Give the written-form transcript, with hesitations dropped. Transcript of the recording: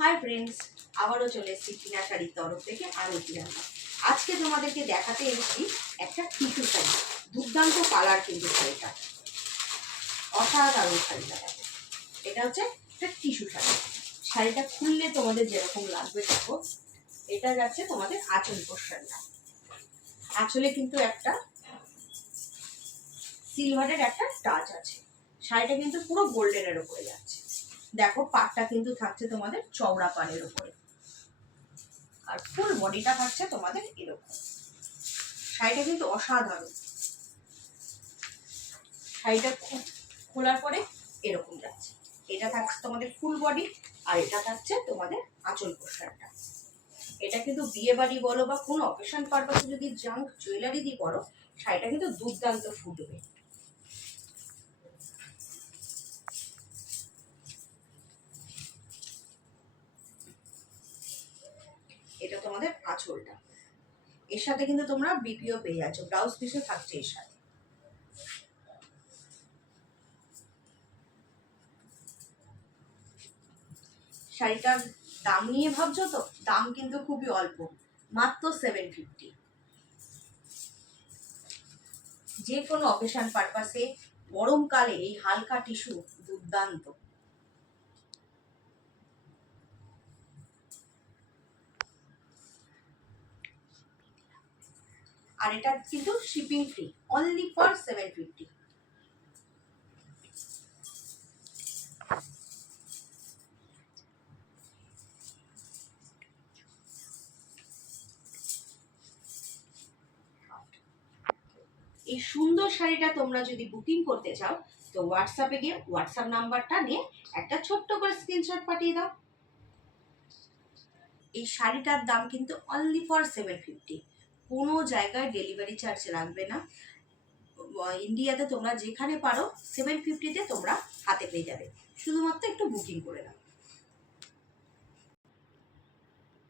Hi friends, আবারও চলে এসেছি টিনা শাড়ির তরফ থেকে আরও কি রান্না। আজকে তোমাদেরকে দেখাতে এসেছি একটা টিস্যু শাড়ি। দুর্দান্ত কালার কিন্তু শাড়িটা, অসাধারণ শাড়িটা। দেখো, এটা হচ্ছে একটা টিস্যু শাড়ি। শাড়িটা খুললে তোমাদের যেরকম লাগবে, দেখো এটা যাচ্ছে তোমাদের আঁচল পোর্শনটা। আঁচলে কিন্তু একটা সিলভারের একটা টাচ আছে। শাড়িটা কিন্তু পুরো গোল্ডেনের উপরে যাচ্ছে। দেখো, পাটটা কিন্তু থাকছে তোমাদের চওড়া পাড়ের উপরে, আর ফুল বডিটা থাকছে তোমাদের এরকম। শাড়িটা কিন্তু অসাধারণ। শাড়িটা খোলার পরে এরকম যাচ্ছে। এটা থাকছে তোমাদের ফুল বডি, আর এটা থাকছে তোমাদের আঁচল পোশাকটা। এটা কিন্তু বিয়ে বাড়ি বলো বা কোনো অকেশন পারপাসে যদি জাঙ্ক জুয়েলারি দিয়ে করো, শাড়িটা কিন্তু দুর্দান্ত ফুটবে। এটা তোমাদের আঁচলটা। এর সাথে কিন্তু তোমরা বিপিও পেয়ে যাচ্ছ, ব্লাউজ পিসে থাকছে এর সাথে। শাড়িটার দাম নিয়ে ভাবছো তো? দাম কিন্তু খুবই অল্প, মাত্র 750। যে কোনো অকেশন পারপাসে গরমকালে এই হালকা টিস্যু দুর্দান্ত। আর এটা কিন্তু শিপিং ফ্রি, অনলি ফর 750। এই সুন্দর শাড়িটা তোমরা যদি বুকিং করতে চাও, তো হোয়াটসঅ্যাপে গিয়ে হোয়াটসঅ্যাপ নাম্বারটা নিয়ে একটা ছোট্ট করে স্ক্রিনশট পাঠিয়ে দাও। এই শাড়িটার দাম কিন্তু অনলি ফর 750। কোনো জায়গায় ডেলিভারি চার্জ লাগবে না। ইন্ডিয়াতে তোমরা যেখানে পারো 750-তে তোমরা হাতে পেয়ে যাবে। শুধুমাত্র একটু বুকিং করে নাও।